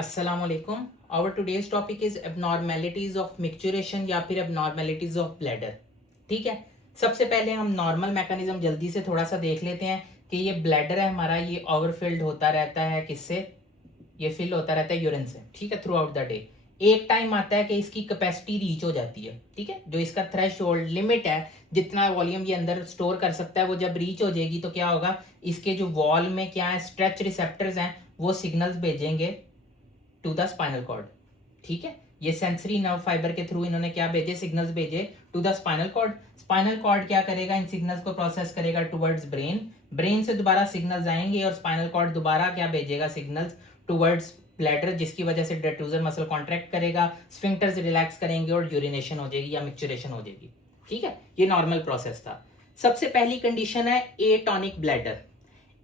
अस्सलाम वालेकुम। Our today's topic is abnormalities of micturition या फिर एबनॉर्मेलिटीज ऑफ ब्लैडर। ठीक है, सबसे पहले हम नॉर्मल मैकेनिज्म जल्दी से थोड़ा सा देख लेते हैं कि ये ब्लैडर है हमारा, ये ओवरफिल्ड होता रहता है किससे, ये फिल होता रहता है यूरिन से। ठीक है, थ्रू आउट द डे। एक टाइम आता है कि इसकी कैपेसिटी रीच हो जाती है। ठीक है, जो इसका थ्रेश होल्ड लिमिट है, जितना वॉल्यूम ये अंदर स्टोर कर सकता है, वो जब रीच हो जाएगी तो क्या होगा, इसके जो वॉल में क्या है, स्ट्रेच रिसेप्टर्स हैं, वो सिग्नल्स भेजेंगे टू द स्पाइनल कॉर्ड। ठीक है, ये सेंसरी नर्व फाइबर के थ्रू इन्होंने क्या भेजे, सिग्नल्स भेजे to the spinal cord. Spinal cord क्या करेगा, इन सिग्नल्स को प्रोसेस करेगा टुवर्ड्स ब्रेन। ब्रेन से दोबारा सिग्नल्स आएंगे और स्पाइनल कॉर्ड दोबारा क्या भेजेगा, सिग्नल्स टुवर्ड्स ब्लैडर, जिसकी वजह से डेटूजर मसल कॉन्ट्रैक्ट करेगा, स्फिंक्टर्स रिलैक्स करेंगे और यूरिनेशन हो जाएगी या मिक्चुरेशन हो जाएगी। ठीक है, ये नॉर्मल प्रोसेस था। सबसे पहली कंडीशन है एटॉनिक ब्लैडर।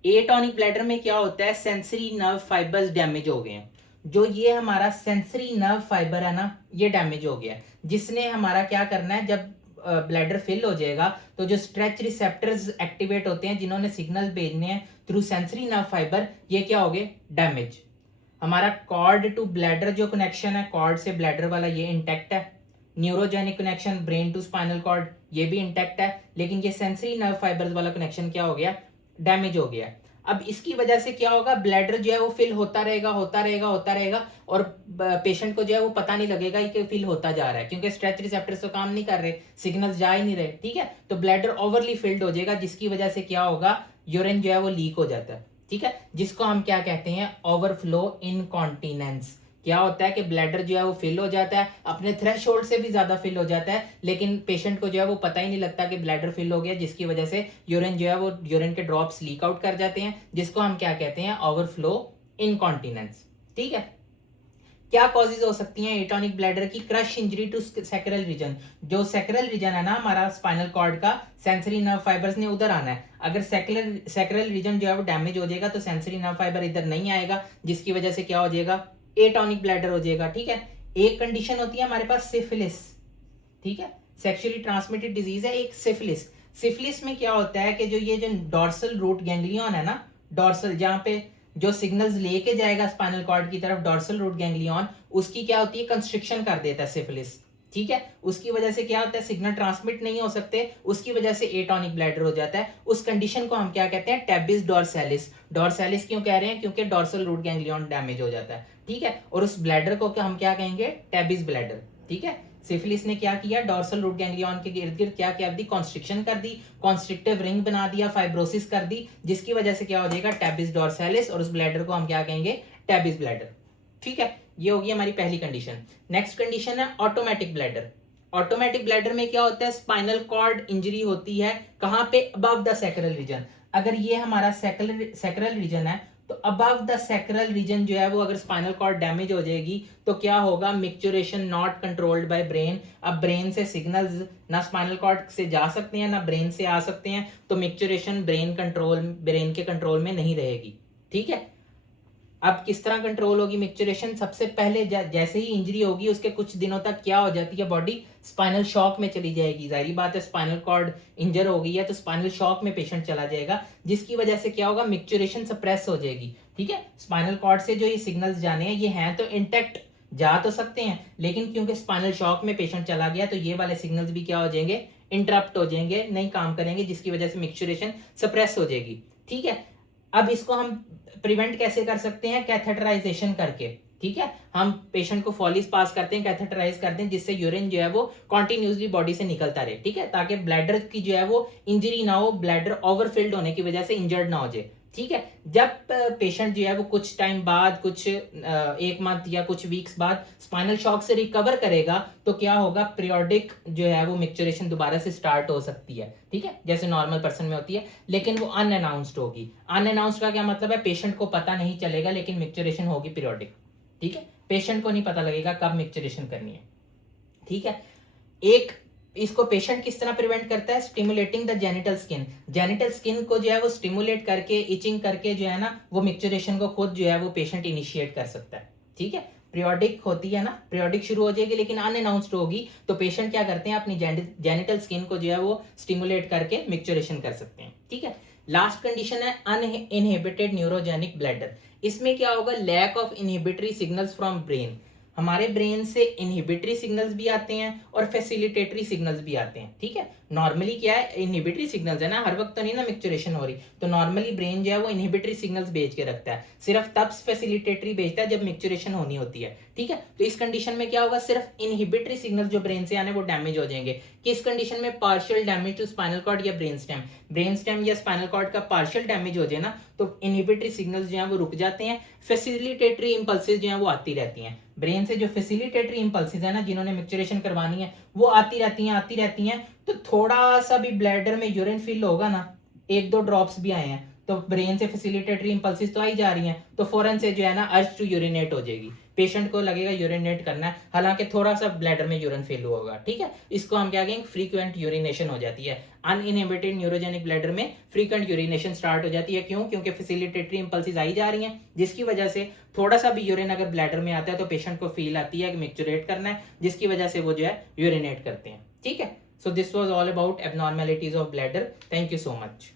एटॉनिक ब्लैडर में क्या होता है, सेंसरी नर्व फाइबर्स डैमेज हो गए हैं। जो ये हमारा सेंसरी नर्व फाइबर है ना, ये डैमेज हो गया, जिसने हमारा क्या करना है, जब ब्लैडर फिल हो जाएगा तो जो स्ट्रेच रिसेप्टर्स एक्टिवेट होते हैं, जिन्होंने सिग्नल भेजने हैं थ्रू सेंसरी नर्व फाइबर, ये क्या हो गए, डैमेज। हमारा कॉर्ड टू ब्लैडर जो कनेक्शन है, कॉर्ड से ब्लैडर वाला, ये इंटैक्ट है। Neurogenic connection brain to spinal cord, ये भी इंटैक्ट है। लेकिन ये सेंसरी नर्व फाइबर्स वाला कनेक्शन क्या हो गया, डैमेज हो गया। अब इसकी वजह से क्या होगा, ब्लैडर जो है वो फिल होता रहेगा, होता रहेगा, होता रहेगा, और पेशेंट को जो है वो पता नहीं लगेगा कि फिल होता जा रहा है, क्योंकि स्ट्रेच रिसेप्टर्स तो काम नहीं कर रहे, सिग्नल्स जा ही नहीं रहे। ठीक है, तो ब्लैडर ओवरली फिल्ड हो जाएगा, जिसकी वजह से क्या होगा, यूरिन जो है वो लीक हो जाता है। ठीक है, जिसको हम क्या कहते हैं, ओवरफ्लो इनकॉन्टिनेंस। क्या होता है कि ब्लैडर जो है वो फिल हो जाता है, अपने थ्रेशोल्ड से भी ज्यादा फिल हो जाता है, लेकिन पेशेंट को जो है वो पता ही नहीं लगता कि ब्लैडर फिल हो गया, जिसकी वजह से यूरिन जो है वो, यूरिन के ड्रॉप्स लीक आउट कर जाते हैं, जिसको हम क्या कहते हैं, ओवरफ्लो इनकॉन्टिनेंस। ठीक है, क्या कॉजेज हो सकती हैं एटॉनिक ब्लैडर की, crush injury to sacral region. जो सैक्रल रीजन है ना हमारा स्पाइनल कॉर्ड का, सेंसरी नर्व फाइबर्स ने उधर आना है। अगर सैक्रल रीजन जो है वो डैमेज हो जाएगा तो सेंसरी नर्व फाइबर इधर नहीं आएगा, जिसकी वजह से क्या हो जाएगा, एटॉनिक ब्लैडर हो जाएगा। ठीक है, एक कंडीशन होती है हमारे पास सिफिलिस। ठीक है, सेक्सुअली ट्रांसमिटेड डिजीज है एक सिफिलिस। सिफिलिस में क्या होता है कि जो ये जो डॉर्सल रूट गैंग्लियन है ना, डॉर्सल जहां पे जो सिग्नल्स लेके जाएगा स्पाइनल कॉर्ड की तरफ, डॉर्सल रूट गैंग्लियन, उसकी क्या होती है, कंस्ट्रिक्शन कर देता है सिफिलिस। ठीक है, उसकी वजह से क्या होता है, सिग्नल ट्रांसमिट नहीं हो सकते, उसकी वजह से एटॉनिक ब्लैडर हो जाता है। उस कंडीशन को हम क्या कहते हैं, टेबिस डॉर्सैलिस। डॉर्सैलिस क्यों कह रहे हैं, क्योंकि डॉर्सल रूट गैंग्लियन डैमेज हो जाता है। ठीक है, और उस ब्लैडर को हम क्या कहेंगे, टेबिस ब्लैडर। ठीक है, सिफिलिस ने क्या किया, डॉर्सल रूट गैंग्लियन के इर्द गिर्द क्या क्या दी, कॉन्स्ट्रिक्शन कर दी, कॉन्स्ट्रिक्टिव रिंग बना दिया, फाइब्रोसिस कर दी, जिसकी वजह से क्या हो जाएगा, टेबिस डॉर्सैलिस, और उस ब्लैडर को हम क्या कहेंगे, टेबिस ब्लैडर। ठीक है, ये होगी हमारी पहली कंडीशन। नेक्स्ट कंडीशन है ऑटोमेटिक ब्लैडर। ऑटोमेटिक ब्लैडर में क्या होता है, स्पाइनल कॉर्ड इंजरी होती है, कहां पे, अबव द सैक्रल रीजन। अगर ये हमारा सैक्रल रीजन है तो अबव द सैक्रल रीजन जो है वो, अगर स्पाइनल कॉर्ड डैमेज हो जाएगी तो क्या होगा, micturition not controlled by brain. अब ब्रेन से सिग्नल्स ना स्पाइनल कॉर्ड से जा सकते हैं ना ब्रेन से आ सकते हैं, तो मिक्चुरेशन ब्रेन के कंट्रोल में नहीं रहेगी। ठीक है, अब किस तरह कंट्रोल होगी मिक्चुरेशन, सबसे पहले जैसे ही इंजरी होगी उसके कुछ दिनों तक क्या हो जाती है, बॉडी स्पाइनल शॉक में चली जाएगी। जाहिर बात है, स्पाइनल कॉर्ड इंजर हो गई है तो स्पाइनल शॉक में पेशेंट चला जाएगा, जिसकी वजह से क्या होगा, मिक्चुरेशन सप्रेस हो जाएगी। ठीक है, स्पाइनल कॉर्ड से जो ये सिग्नल्स जाने हैं, ये हैं तो इंटेक्ट, जा तो सकते हैं, लेकिन क्योंकि स्पाइनल शॉक में पेशेंट चला गया तो ये वाले सिग्नल्स भी क्या हो जाएंगे, इंटरप्ट हो जाएंगे, नहीं काम करेंगे, जिसकी वजह से मिक्चुरेशन सप्रेस हो जाएगी। ठीक है, अब इसको हम प्रिवेंट कैसे कर सकते हैं, कैथेटराइजेशन करके। ठीक है, हम पेशेंट को फॉलिस पास करते हैं, कैथेटराइज करते हैं, जिससे यूरिन जो है वो कॉन्टिन्यूसली बॉडी से निकलता रहे। ठीक है, ताकि ब्लैडर की जो है वो इंजरी ना हो, ब्लैडर ओवरफिल्ड होने की वजह से इंजर्ड ना हो जाए। ठीक है, जब पेशेंट जो है वो कुछ टाइम बाद, कुछ एक मंथ या कुछ वीक्स बाद स्पाइनल शॉक से रिकवर करेगा, तो क्या होगा, पीरियोडिक जो है वो मिक्चुरेशन दोबारा से स्टार्ट हो सकती है। ठीक है, जैसे नॉर्मल पर्सन में होती है, लेकिन वो अनअनाउंस्ड होगी। अनअनाउंस्ड का क्या मतलब है, पेशेंट को पता नहीं चलेगा, लेकिन मिक्चुरेशन होगी पीरियोडिक। ठीक है, पेशेंट को नहीं पता लगेगा कब मिक्चुरेशन करनी है। ठीक है, एक इसको पेशेंट किस तरह प्रिवेंट करता है, stimulating the genital skin. Genital skin को जो है वो स्टिमुलेट करके, इचिंग करके जो है ना, वो मिक्चुरेशन को खुद जो है वो पेशेंट इनिशिएट कर सकता है। ठीक है, पीरियोडिक होती है ना, पीरियोडिक शुरू हो जाएगी लेकिन अनअनाउंस्ड होगी, तो पेशेंट क्या करते हैं, अपनी जेनिटल स्किन को जो है वो स्टिमुलेट करके मिक्चुरेशन कर सकते हैं। ठीक है, लास्ट कंडीशन है अनइनहिबिटेड न्यूरोजेनिक ब्लैडर। इसमें क्या होगा, lack of inhibitory signals from brain, हमारे ब्रेन से इनहिबिटरी सिग्नल्स भी आते हैं और फैसिलिटेटरी सिग्नल्स भी आते हैं। ठीक है, नॉर्मली क्या है, इनहिबिटरी सिग्नल्स है ना, हर वक्त तो नहीं ना मिक्सचरेशन हो रही, तो नॉर्मली ब्रेन जो है वो इनहिबिटरी सिग्नल्स भेज के रखता है, सिर्फ तब फैसिलिटेटरी भेजता है जब मिक्सचरेशन होनी होती है। ठीक है, तो इस कंडीशन में क्या होगा, सिर्फ इनहिबिटरी सिग्नल्स जो ब्रेन से आने वो डैमेज हो जाएंगे। किस कंडीशन में, partial damage to spinal cord या ब्रेन स्टेम या स्पाइनल कॉर्ड का पार्शियल डैमेज हो जाए ना, तो इनहिबिटरी सिग्नल्स जो है वो रुक जाते हैं, फैसिलिटेटरी इंपल्सेस जो है वो आती रहती हैं। ब्रेन से जो फैसिलिटेटरी इंपल्सेस है ना, जिन्होंने मिक्सचरेशन करवानी है, वो आती रहती हैं। तो थोड़ा सा भी ब्लैडर में यूरिन फिल होगा ना, 1-2 ड्रॉप्स भी आए हैं, तो ब्रेन से फैसिलिटेटरी इंपल्सेस तो आई जा रही हैं, तो फौरन से जो है ना अर्ज टू यूरिनेट हो जाएगी, पेशेंट को लगेगा यूरिनेट करना है, हालांकि थोड़ा सा ब्लैडर में यूरिन फेल हुआ होगा। ठीक है, इसको हम क्या कहेंगे, फ्रीक्वेंट यूरिनेशन हो जाती है। अनइनहिबिटेड न्यूरोजेनिक ब्लैडर में फ्रीक्वेंट यूरिनेशन स्टार्ट हो जाती है। क्यों? क्योंकि फैसिलिटेटरी इंपल्सेस आई जा रही हैं, जिसकी वजह से थोड़ा सा भी यूरिन अगर ब्लैडर में आता है तो पेशेंट को फील आती है कि मिक्सचरेट करना है, जिसकी वजह से वो जो है यूरिनेट करते हैं। ठीक है, so this was all about abnormalities of bladder. Thank you so much.